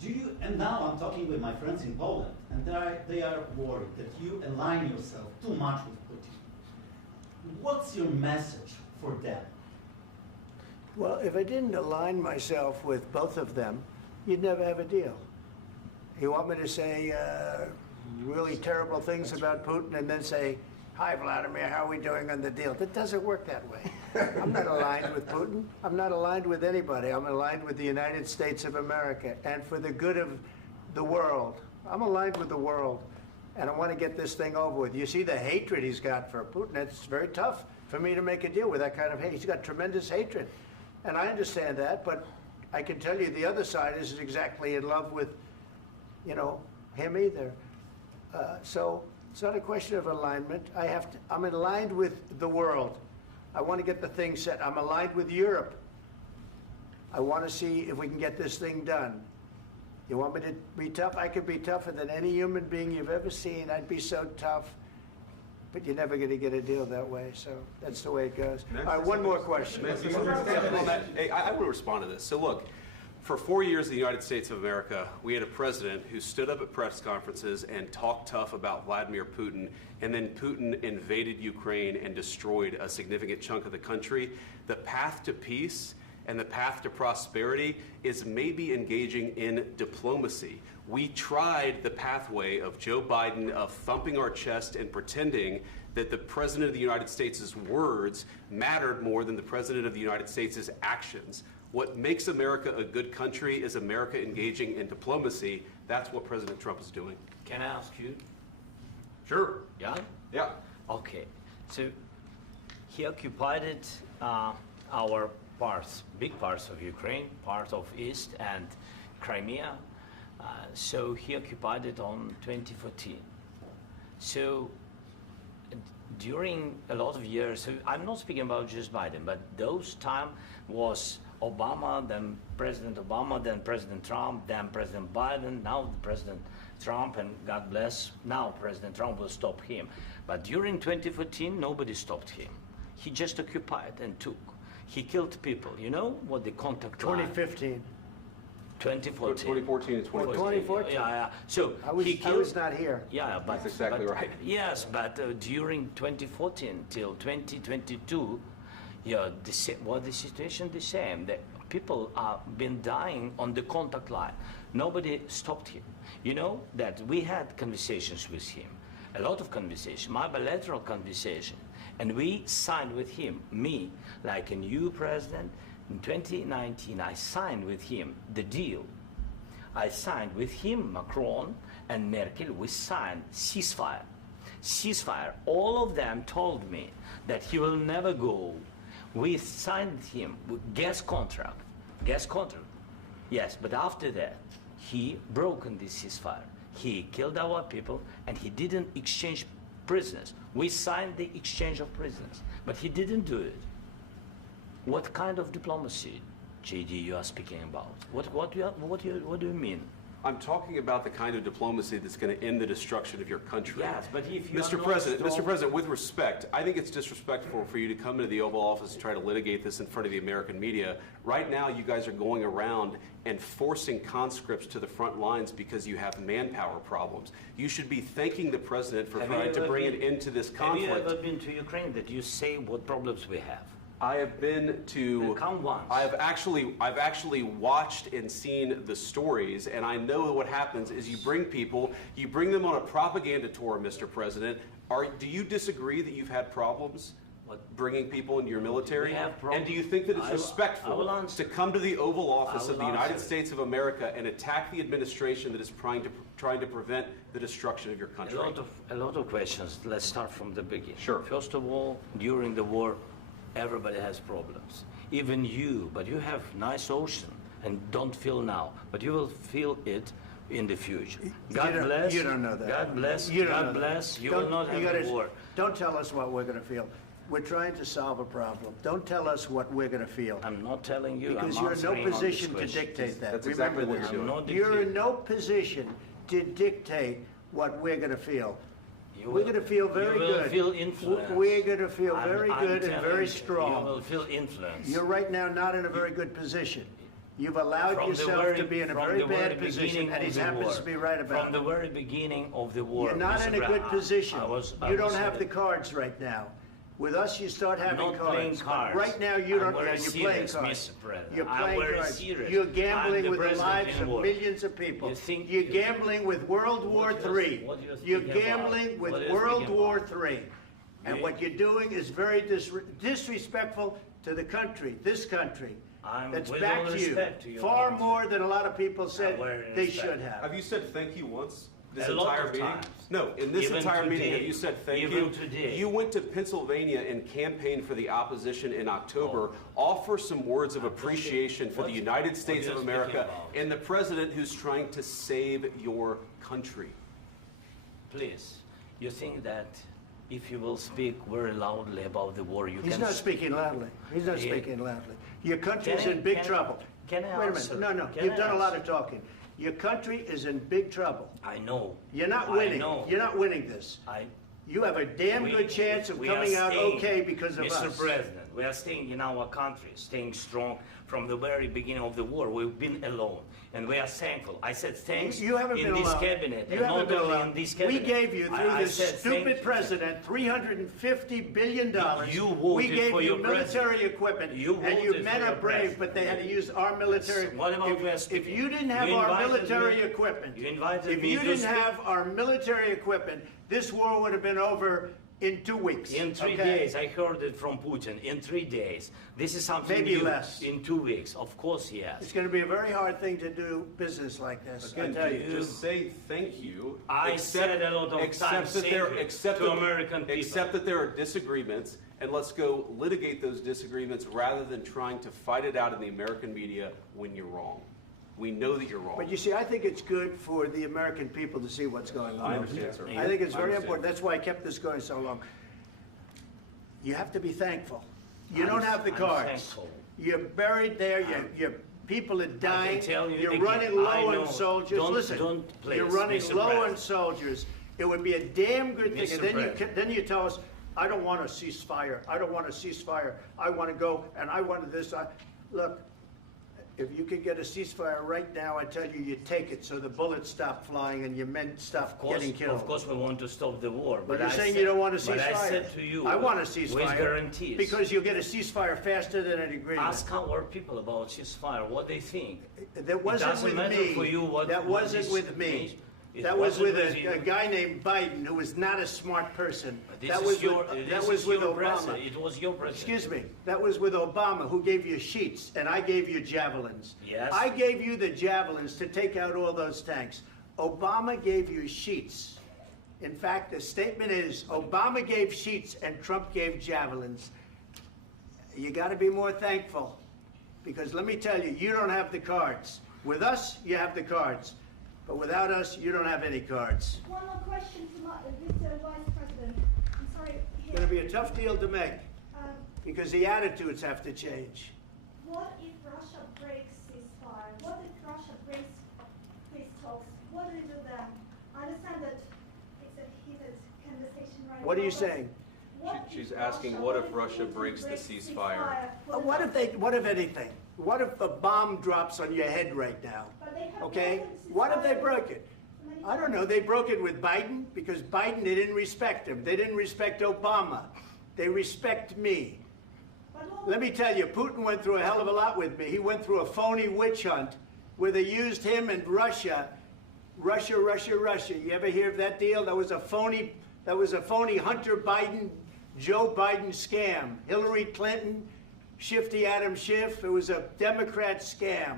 Do you, and now I'm talking with my friends in Poland, and they are worried that you align yourself too much with Putin. What's your message for them? Well, if I didn't align myself with both of them, you'd never have a deal. You want me to say really terrible things about Putin and then say, "Hi, Vladimir, how are we doing on the deal?" That doesn't work that way. I'm not aligned with Putin. I'm not aligned with anybody. I'm aligned with the United States of America and for the good of the world. I'm aligned with the world, and I want to get this thing over with. You see the hatred he's got for Putin. It's very tough for me to make a deal with that kind of hate. He's got tremendous hatred, and I understand that, but I can tell you the other side isn't exactly in love with, him either. So it's not a question of alignment. I'm aligned with the world. I want to get the thing set. I'm aligned with Europe. I want to see if we can get this thing done. You want me to be tough? I could be tougher than any human being you've ever seen. I'd be so tough. But you're never going to get a deal that way, so that's the way it goes. All right, one more question. I will respond to this. So look, for 4 years in the United States of America, we had a president who stood up at press conferences and talked tough about Vladimir Putin, and then Putin invaded Ukraine and destroyed a significant chunk of the country. The path to peace and the path to prosperity is maybe engaging in diplomacy. We tried the pathway of Joe Biden of thumping our chest and pretending that the President of the United States' words mattered more than the President of the United States' actions. What makes America a good country is America engaging in diplomacy. That's what President Trump is doing. Can I ask you? Sure. Yeah? Yeah. Okay. So he occupied our parts, big parts of Ukraine, part of East and Crimea. So he occupied it on 2014. So during a lot of years, so I'm not speaking about just Biden, but those time was Obama, then President Obama, then President Trump, then President Biden, now President Trump, and God bless, now President Trump will stop him. But during 2014, nobody stopped him. He just occupied and took. He killed people. You know what the contact 2015. 2014. 2014 and 2015. 2014. Yeah. So I was not here. Yeah, but that's exactly right. Yes, but during 2014 till 2022, the situation the same. The people are been dying on the contact line. Nobody stopped him. You know that we had conversations with him, a lot of conversation, my bilateral conversation, and we signed with him, me, like a new president. In 2019, I signed with him the deal. I signed with him, Macron and Merkel, we signed ceasefire. Ceasefire. All of them told me that he will never go. We signed with him with gas contract. Gas contract. Yes, but after that, he broken this ceasefire. He killed our people and he didn't exchange prisoners. We signed the exchange of prisoners, but he didn't do it. What kind of diplomacy, JD, you are speaking about? What do you mean? I'm talking about the kind of diplomacy that's going to end the destruction of your country. Yes, but if you Mr. President, with respect, I think it's disrespectful for you to come into the Oval Office and try to litigate this in front of the American media. Right now, you guys are going around and forcing conscripts to the front lines because you have manpower problems. You should be thanking the President for trying to bring an end to this conflict. Have you ever been to Ukraine that you say what problems we have? I have been to. Come once. I've actually watched and seen the stories, and I know what happens is you bring them on a propaganda tour, Mr. President. Do you disagree that you've had problems bringing people into your military? And do you think that it's respectful to come to the Oval Office of the United States of America and attack the administration that is trying to prevent the destruction of your country? A lot of questions. Let's start from the beginning. Sure. First of all, during the war, everybody has problems, even you, but you have nice ocean and don't feel now, but you will feel it in the future. God bless. You don't know that. God bless. You God bless. You will not have a war. Don't tell us what we're going to feel. We're trying to solve a problem. Don't tell us what we're going to feel. I'm not telling you. Because you're in no position to dictate that. That's exactly what you're doing. You're in no position to dictate what we're going to feel. We're going to feel very good. You will feel influence. We're going to feel very good and very strong. You will feel influence. You're right now not in a very good position. You've allowed yourself to be in a very bad position, and he happens to be right about it. From the very beginning of the war. You're not in a good position. You don't have the cards. cards right now. With us, you start having Not cards. playing cards. Right now, you don't. I'm very You're playing serious, cards. Mr. President. You're I'm playing very cards. serious. You're I'm gambling the with the president lives in of war. millions of people. You think You're you- gambling with World War What you're- III. what you're You're speaking gambling about? with What you're World speaking War about? III. And You- what you're doing is very disrespectful to the country, this country. I'm That's with back all to you. respect to your Far country. more than a lot of people said very they respect. should have. Have you said thank you once? This A lot entire of meeting? times. No, in this Even entire meeting, have today. you said thank Even you? today. You went to Pennsylvania and campaigned for the opposition in October. Offer some words of appreciation for the United States what of you're America speaking about. and the president who's trying to save your country. Please, you think that if you will speak very loudly about the war, you He's can... not speaking loudly. He's not Yeah. speaking loudly. Your country is Can I- in big can- trouble. can I Wait a answer? minute. No. Can You've I done a lot answer? of talking. Your country is in big trouble. I know. You're not I winning. know. You're not winning this. You have a damn good chance of we are coming out staying, okay because of Mr. us. President, we are staying in our country, staying strong from the very beginning of the war. We've been alone, and we are thankful. I said thanks You haven't in been this alone. cabinet, You and haven't not been only alone. in this We cabinet. gave you, through I this said thank stupid you. president, $350 billion. You voted We gave for you your military president. equipment, You and your voted men for are your brave, president. but they had to use our military. What about we are If speaking? you didn't have You our invited military me- equipment, you invited if me you to didn't speak. have our military equipment, this war would have been over in 2 weeks. In 3 okay? days, I heard it from Putin. In 3 days, this is something Maybe new. less. In 2 weeks, of course, yes. It's going to be a very hard thing to do business like this. I Again, tell you. just say thank you. I said a lot of accept times that thank there- you accept to that- American people. Accept that there are disagreements, and let's go litigate those disagreements rather than trying to fight it out in the American media when you're wrong. We know that you're wrong. But you see, I think it's good for the American people to see what's going on. I understand, sir. I think it's I very understand. important. That's why I kept this going so long. You have to be thankful. You I'm- don't have the I'm cards. thankful. You're buried there. Your people are dying. tell you You're again, running I low know. on soldiers. Don't- Listen, don't, please, you're running Mr. low on President. soldiers. It would be a damn good thing. Mr. And then President. then you tell us, I don't want a ceasefire. I don't want a ceasefire. I want to go and I want this. Look, if you could get a ceasefire right now, I tell you, you take it so the bullets stop flying and your men stop getting killed. Of course, we want to stop the war. But you're I saying said- you don't want a ceasefire. But I said to you, I want a ceasefire. with guarantees. Because you'll get a ceasefire faster than an agreement. Ask our people about ceasefire, what they think. That wasn't doesn't with matter me. for you what- That what wasn't this with me. means. It That was wasn't with with you. a guy named Biden who was not a smart person. But this That is was your, with, this that was is with your Obama. president. It was your president. Excuse me. That was with Obama, who gave you sheets, and I gave you javelins. Yes. I gave you the javelins to take out all those tanks. Obama gave you sheets. In fact, the statement is Obama gave sheets and Trump gave javelins. You got to be more thankful, because let me tell you, you don't have the cards. With us, you have the cards. But without us, you don't have any cards. One more question to Mr. Vice President. I'm sorry. It's going to be a tough deal to make, Um, because the attitudes have to change. what if Russia breaks ceasefire? What if Russia breaks peace talks? What do you do then? I understand that it's a heated conversation right What now. are you but saying? what She's if asking, what if Russia Putin breaks the ceasefire? What if anything? What if a bomb drops on your head right now? But they have Okay? broken What if they ceasefire broke it? many I don't times. know. They broke it with Biden because Biden, they didn't respect him. They didn't respect Obama. They respect me. But what Let me tell you, Putin went through a hell of a lot with me. He went through a phony witch hunt where they used him and Russia. Russia. You ever hear of that deal? That was a phony Hunter Biden, Joe Biden scam. Hillary Clinton, Shifty Adam Schiff. It was a Democrat scam.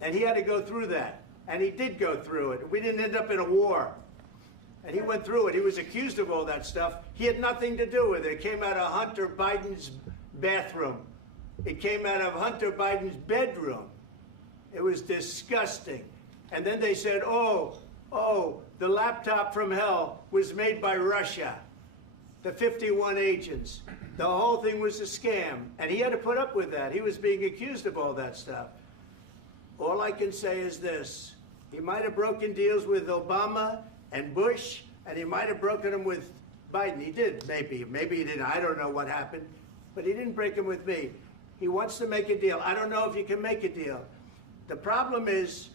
And he had to go through that. And he did go through it. We didn't end up in a war. And he went through it. He was accused of all that stuff. He had nothing to do with it. It came out of Hunter Biden's bathroom. It came out of Hunter Biden's bedroom. It was disgusting. And then they said, oh, the laptop from hell was made by Russia. The 51 agents. The whole thing was a scam. And he had to put up with that. He was being accused of all that stuff. All I can say is this. He might have broken deals with Obama and Bush, and he might have broken them with Biden. He did, maybe. Maybe he didn't. I don't know what happened. But he didn't break them with me. He wants to make a deal. I don't know if you can make a deal. The problem is,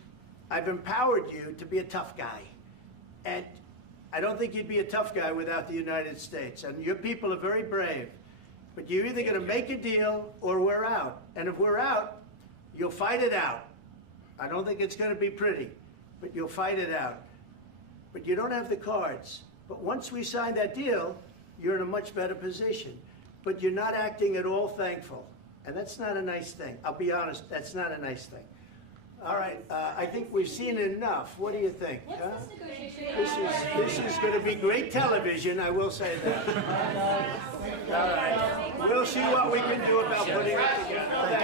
I've empowered you to be a tough guy. And I don't think you'd be a tough guy without the United States. And your people are very brave. But you're either going to make a deal or we're out. And if we're out, you'll fight it out. I don't think it's going to be pretty, but you'll fight it out. But you don't have the cards. But once we sign that deal, you're in a much better position. But you're not acting at all thankful. And that's not a nice thing. I'll be honest, that's not a nice thing. All right, I think we've seen enough. What do you think? What's Huh? this negotiation? This is going to be great television, I will say that. All right. We'll see what we can do about putting it together. Thank you.